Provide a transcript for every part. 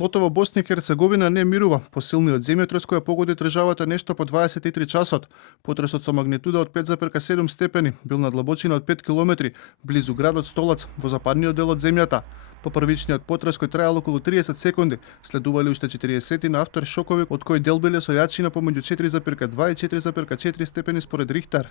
Лото во Босна и Херцеговина не мирува. Посилниот земјотрес кој ја погоди државата нешто по 23 часот. Потресот со магнитуда од 5,7 степени бил на длабочина од 5 километри близу градот Столац во западниот дел од земјата. По првичниот потрес кој траел околу 30 секунди, следувале уште 40 на авторшокови, од кои дел биле со јачина помеѓу 4,2 и 4,4 степени според Рихтер.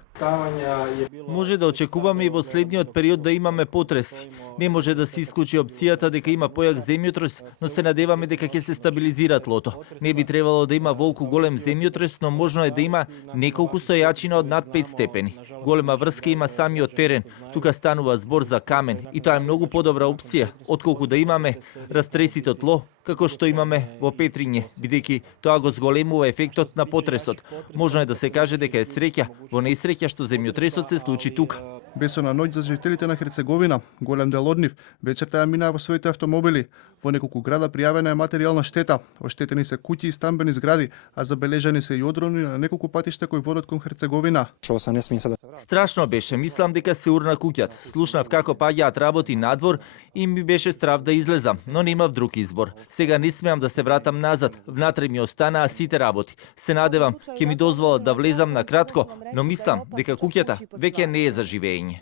Може да очекуваме и во следниот период да имаме потреси. Не може да се исклучи опцијата дека има појак земјотрес, но се надеваме дека ќе се стабилизира тлото. Не би требало да има волку голем земјотрес, но можно е да има неколку со јачина од над 5 степени. Голема врска има самиот терен. Тука станува збор за камен и тоа е многу подобра опција отколку да имаме растресито тло, како што имаме во Петриње, бидејќи тоа го зголемува ефектот на потресот. Можно е да се каже дека е среќа во несреќа што земјотресот се случи тука. Бесона ноќ за жителите на Херцеговина, голем дел од нив вечерта ја минаа во своите автомобили. Во неколку града пријавена е материјална штета. Оштетени се куќи и стамбени згради, а забележани се и одрони на неколку патишта кои водат кон Херцеговина. Страшно беше, мислам дека се урна куќата. Слушнав како паѓаат работи надвор и ми беше страв да излезам, но немав друг избор. Сега не смеам да се вратам назад, внатре ми останаа сите работи. Се надевам, ќе ми дозволат да влезам на кратко, но мислам дека куќата веќе не е за живење.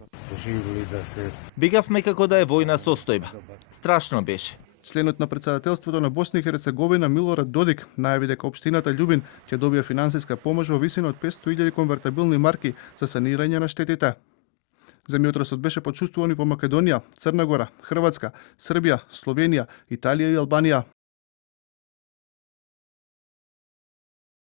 Бегавме како да е војна состојба. Страшно беше. Членот на претседателството на Босна и Херцеговина Милорад Додик најави дека општината Љубин ќе добија финансиска помош во висина од 500.000 конвертабилни марки за санирање на штетите. Земјотресот беше почувствуван и во Македонија, Црна Гора, Хрватска, Србија, Словенија, Италија и Албанија.